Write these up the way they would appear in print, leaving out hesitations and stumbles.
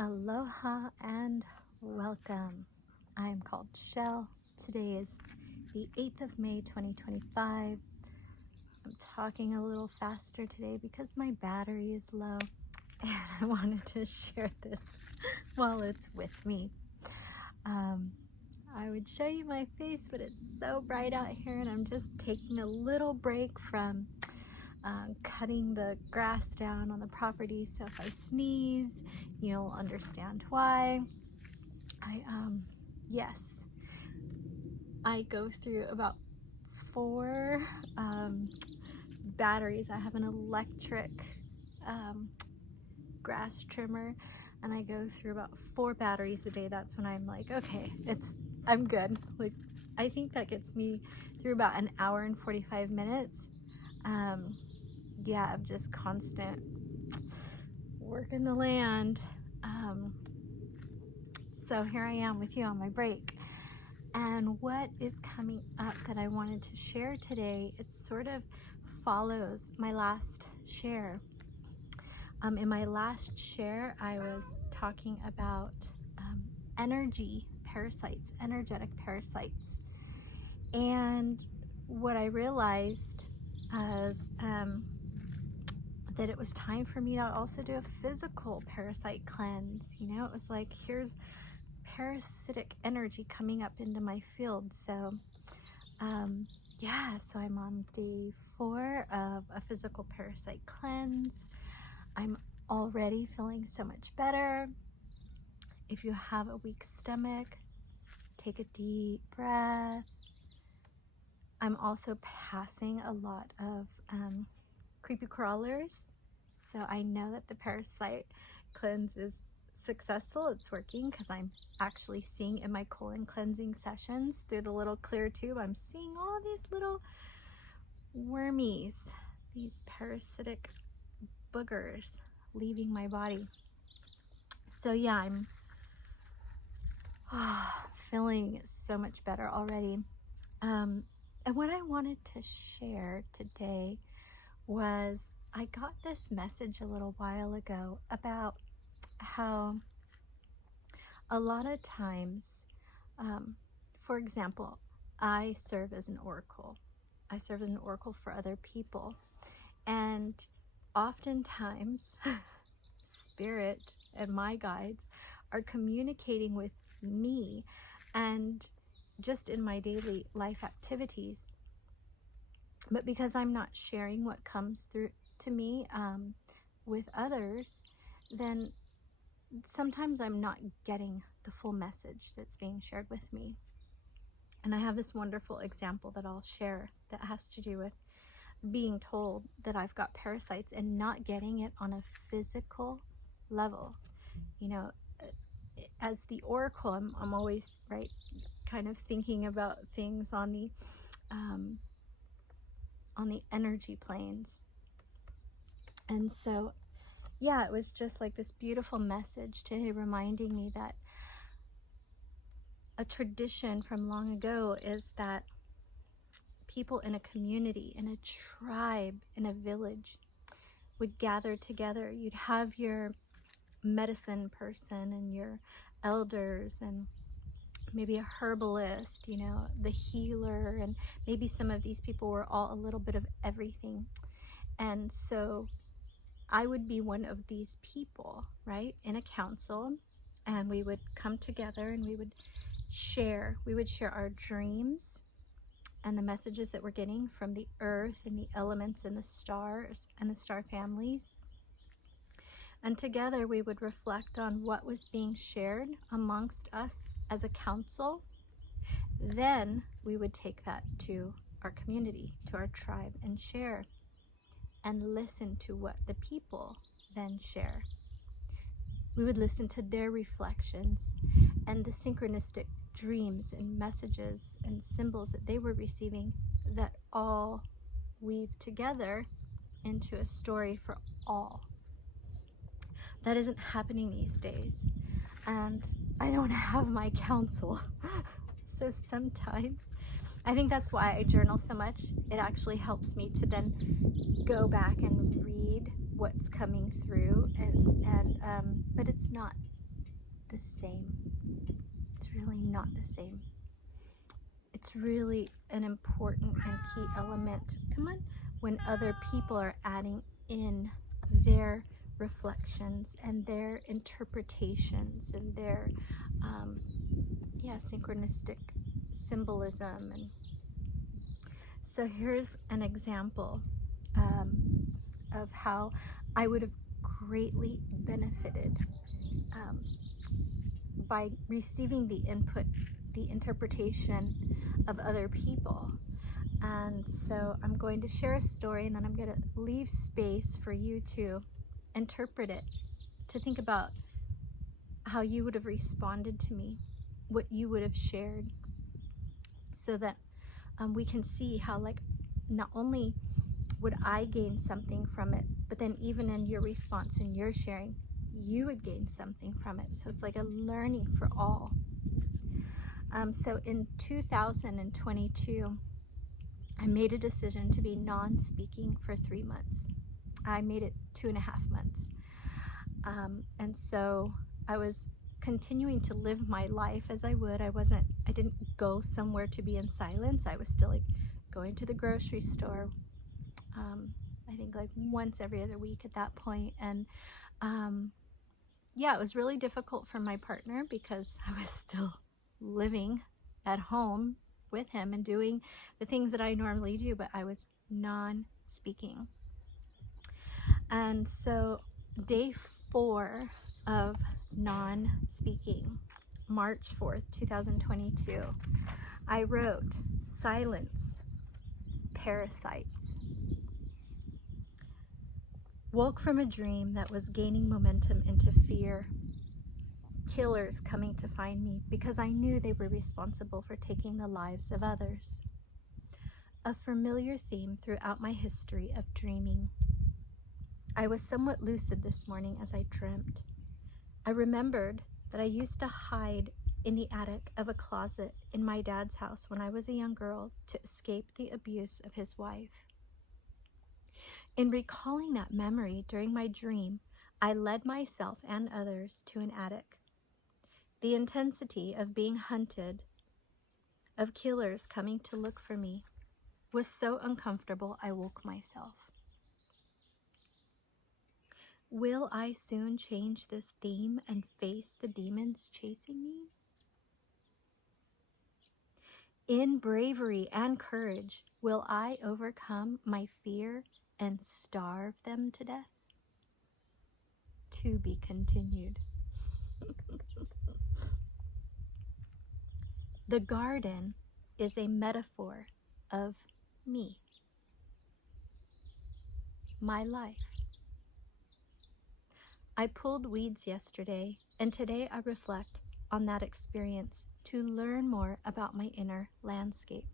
Aloha and welcome. I am called Shell. Today is the 8th of May 2025. I'm talking a little faster today because my battery is low and I wanted to share this while it's with me. I would show you my face, but it's so bright out here and I'm just taking a little break from cutting the grass down on the property, so if I sneeze, you'll understand why. I go through about 4 batteries. I have an electric grass trimmer and I go through about 4 batteries a day. That's when I'm like, okay, I'm good. Like, I think that gets me through about an hour and 45 minutes. Of just constant working the land. So here I am with you on my break. And what is coming up that I wanted to share today, it sort of follows my last share. In my last share, I was talking about energy parasites, energetic parasites. And what I realized is that it was time for me to also do a physical parasite cleanse. You know, it was like, here's parasitic energy coming up into my field. So so I'm on day 4 of a physical parasite cleanse. I'm already feeling so much better. If you have a weak stomach, take a deep breath. I'm also passing a lot of creepy crawlers, so I know that the parasite cleanse is successful. It's working because I'm actually seeing in my colon cleansing sessions through the little clear tube, I'm seeing all these little wormies, these parasitic boogers leaving my body. So yeah, I'm feeling so much better already. And what I wanted to share today was I got this message a little while ago about how a lot of times, for example, I serve as an oracle. I serve as an oracle for other people. And oftentimes, Spirit and my guides are communicating with me, and just in my daily life activities. But because I'm not sharing what comes through to me with others, then sometimes I'm not getting the full message that's being shared with me. And I have this wonderful example that I'll share that has to do with being told that I've got parasites and not getting it on a physical level. You know, as the oracle, I'm always kind of thinking about things on the energy planes. And so it was just like this beautiful message today reminding me that a tradition from long ago is that people in a community, in a tribe, in a village would gather together. You'd have your medicine person and your elders and maybe a herbalist, you know, the healer, and maybe some of these people were all a little bit of everything. And so I would be one of these people, right, in a council, and we would come together and we would share our dreams and the messages that we're getting from the earth and the elements and the stars and the star families. And together we would reflect on what was being shared amongst us as a council. Then we would take that to our community, to our tribe, and share and listen to what the people then share. We would listen to their reflections and the synchronistic dreams and messages and symbols that they were receiving that all weave together into a story for all. That isn't happening these days, and I don't have my counsel. So sometimes, I think that's why I journal so much. It actually helps me to then go back and read what's coming through, but it's not the same. It's really not the same. It's really an important and key element, come on, when other people are adding in their reflections and their interpretations and their synchronistic symbolism. And so here's an example of how I would have greatly benefited by receiving the input, the interpretation of other people. And so I'm going to share a story, and then I'm going to leave space for you to interpret it, to think about how you would have responded to me, what you would have shared, so that we can see how, like, not only would I gain something from it, but then even in your response and your sharing, you would gain something from it. So it's like a learning for all. So in 2022, I made a decision to be non-speaking for 3 months. I made it 2.5 months. And so I was continuing to live my life as I would. I didn't go somewhere to be in silence. I was still like going to the grocery store, I think like once every other week at that point. And it was really difficult for my partner because I was still living at home with him and doing the things that I normally do, but I was non-speaking. And so day 4 of non-speaking, March 4th, 2022, I wrote, "Silence, parasites." Woke from a dream that was gaining momentum into fear. Killers coming to find me because I knew they were responsible for taking the lives of others. A familiar theme throughout my history of dreaming. I was somewhat lucid this morning as I dreamt. I remembered that I used to hide in the attic of a closet in my dad's house when I was a young girl to escape the abuse of his wife. In recalling that memory during my dream, I led myself and others to an attic. The intensity of being hunted, of killers coming to look for me, was so uncomfortable I woke myself. Will I soon change this theme and face the demons chasing me? In bravery and courage, will I overcome my fear and starve them to death? To be continued. The garden is a metaphor of me, my life. I pulled weeds yesterday, and today I reflect on that experience to learn more about my inner landscape.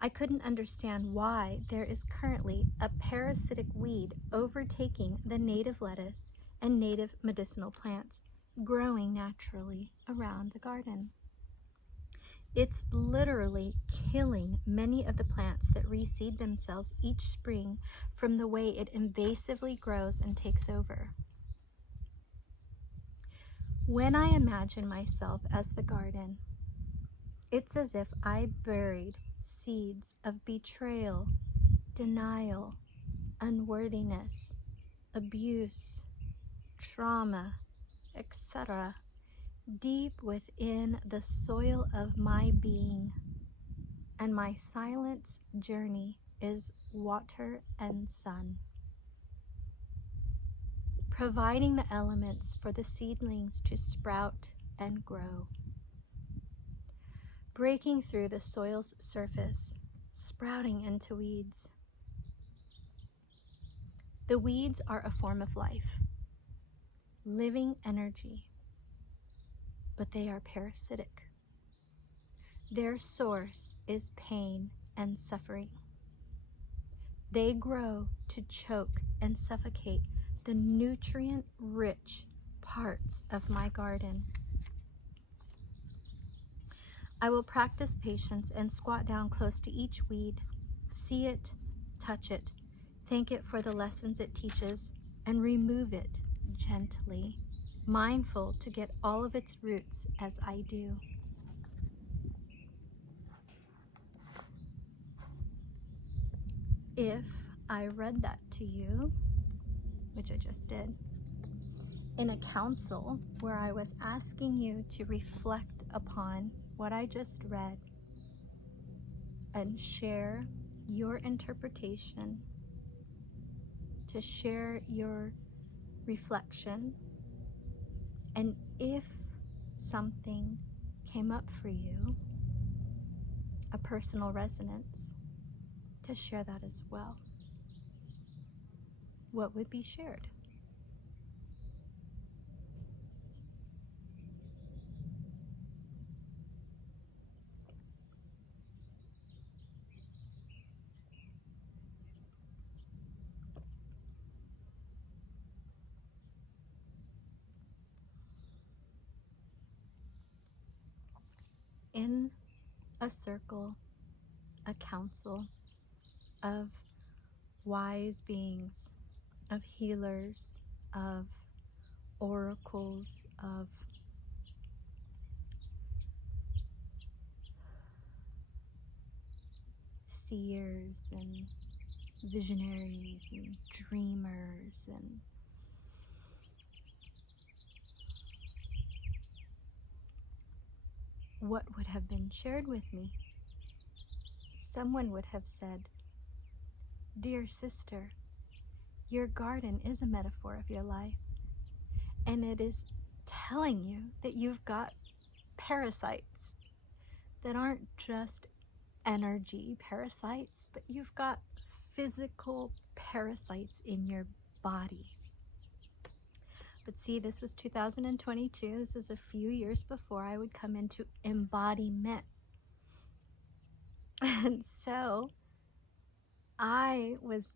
I couldn't understand why there is currently a parasitic weed overtaking the native lettuce and native medicinal plants growing naturally around the garden. It's literally killing many of the plants that reseed themselves each spring from the way it invasively grows and takes over. When I imagine myself as the garden, it's as if I buried seeds of betrayal, denial, unworthiness, abuse, trauma, etc., deep within the soil of my being, and my silence journey is water and sun, providing the elements for the seedlings to sprout and grow, breaking through the soil's surface, sprouting into weeds. The weeds are a form of life, living energy, but they are parasitic. Their source is pain and suffering. They grow to choke and suffocate the nutrient-rich parts of my garden. I will practice patience and squat down close to each weed, see it, touch it, thank it for the lessons it teaches, and remove it gently. mindful to get all of its roots as I do. If I read that to you, which I just did, in a council where I was asking you to reflect upon what I just read and share your interpretation, to share your reflection, and if something came up for you, a personal resonance, to share that as well. What would be shared? In a circle, a council of wise beings, of healers, of oracles, of seers and visionaries and dreamers, and what would have been shared with me? Someone would have said, "Dear sister, your garden is a metaphor of your life, and it is telling you that you've got parasites that aren't just energy parasites, but you've got physical parasites in your body." But see, this was 2022. This was a few years before I would come into embodiment. And so I was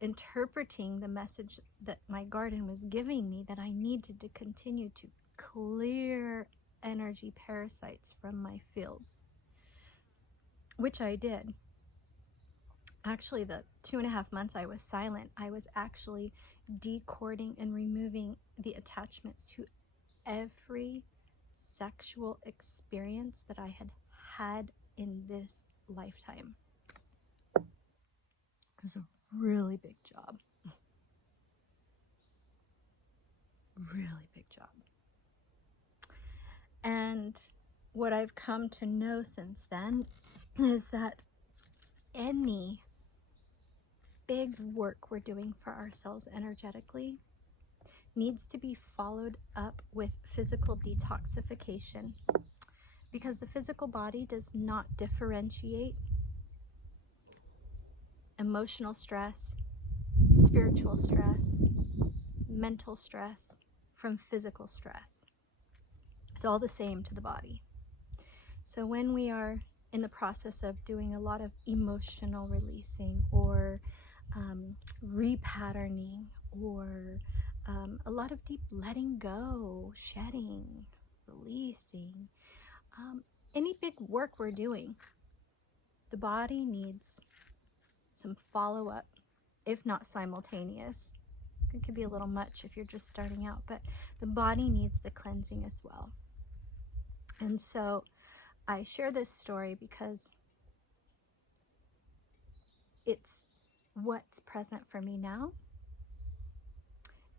interpreting the message that my garden was giving me, that I needed to continue to clear energy parasites from my field, which I did. Actually, the 2.5 months I was silent, I was actually decording and removing the attachments to every sexual experience that I had had in this lifetime. It was a really big job. Really big job. And what I've come to know since then is that any big work we're doing for ourselves energetically needs to be followed up with physical detoxification, because the physical body does not differentiate emotional stress, spiritual stress, mental stress from physical stress. It's all the same to the body. So when we are in the process of doing a lot of emotional releasing, or repatterning, or a lot of deep letting go, shedding, releasing, any big work we're doing, the body needs some follow-up, if not simultaneous. It could be a little much if you're just starting out, but the body needs the cleansing as well. And so I share this story because it's what's present for me now.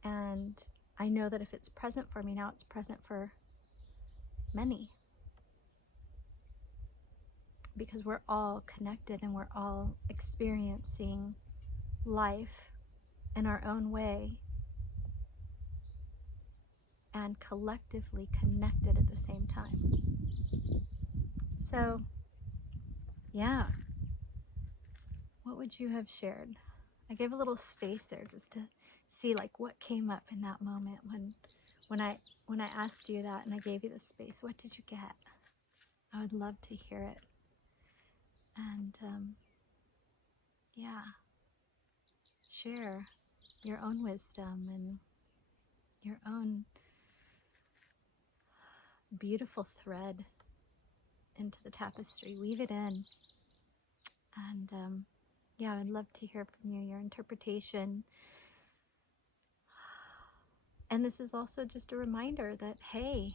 And I know that if it's present for me now, it's present for many. Because we're all connected and we're all experiencing life in our own way and collectively connected at the same time. So, yeah. What would you have shared? I gave a little space there just to see like what came up in that moment when I asked you that and I gave you the space. What did you get? I would love to hear it. And yeah, share your own wisdom and your own beautiful thread into the tapestry. Weave it in. And yeah, I'd love to hear from you, your interpretation. And this is also just a reminder that, hey,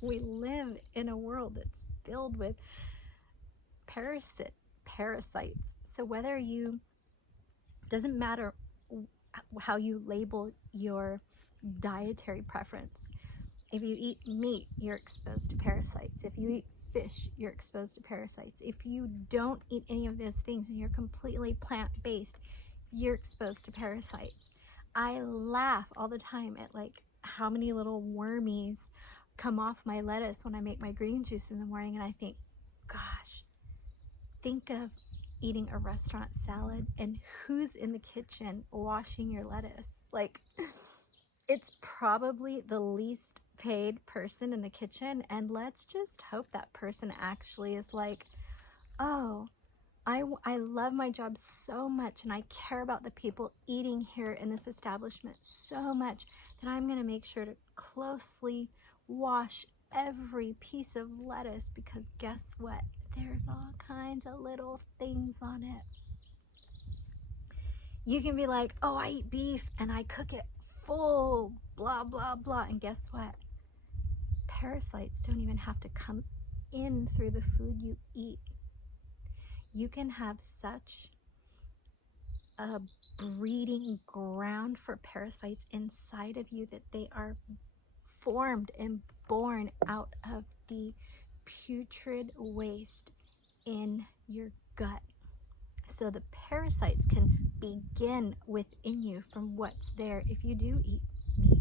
we live in a world that's filled with parasites. So whether you, doesn't matter how you label your dietary preference. If you eat meat, you're exposed to parasites. If you eat fish, you're exposed to parasites. If you don't eat any of those things and you're completely plant-based, you're exposed to parasites. I laugh all the time at like how many little wormies come off my lettuce when I make my green juice in the morning, and I think, gosh, think of eating a restaurant salad and who's in the kitchen washing your lettuce. Like, it's probably the least paid person in the kitchen, and let's just hope that person actually is like, oh, I love my job so much and I care about the people eating here in this establishment so much that I'm going to make sure to closely wash every piece of lettuce, because guess what? There's all kinds of little things on it. You can be like, oh, I eat beef and I cook it full, blah, blah, blah. And guess what? Parasites don't even have to come in through the food you eat. You can have such a breeding ground for parasites inside of you that they are formed and born out of the putrid waste in your gut. So the parasites can begin within you from what's there if you do eat meat.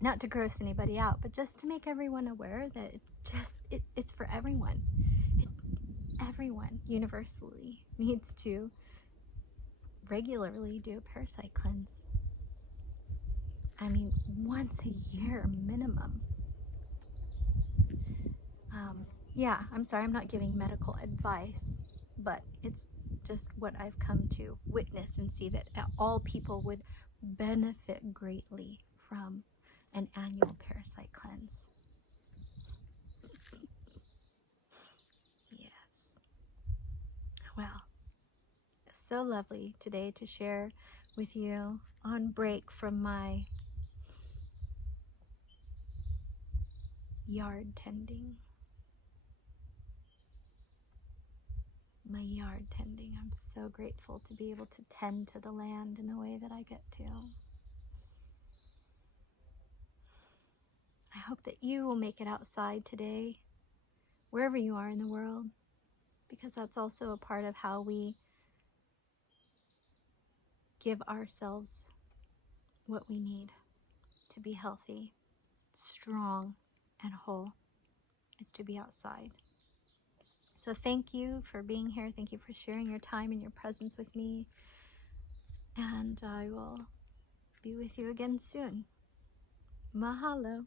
Not to gross anybody out, but just to make everyone aware that it's for everyone. Everyone universally needs to regularly do a parasite cleanse. I mean, once a year minimum. Yeah, I'm sorry, I'm not giving medical advice, but it's just what I've come to witness and see, that all people would benefit greatly from an annual parasite cleanse. Yes. Well, so lovely today to share with you on break from my yard tending. I'm so grateful to be able to tend to the land in the way that I get to. I hope that you will make it outside today, wherever you are in the world, because that's also a part of how we give ourselves what we need to be healthy, strong, and whole, is to be outside. So thank you for being here. Thank you for sharing your time and your presence with me. And I will be with you again soon. Mahalo.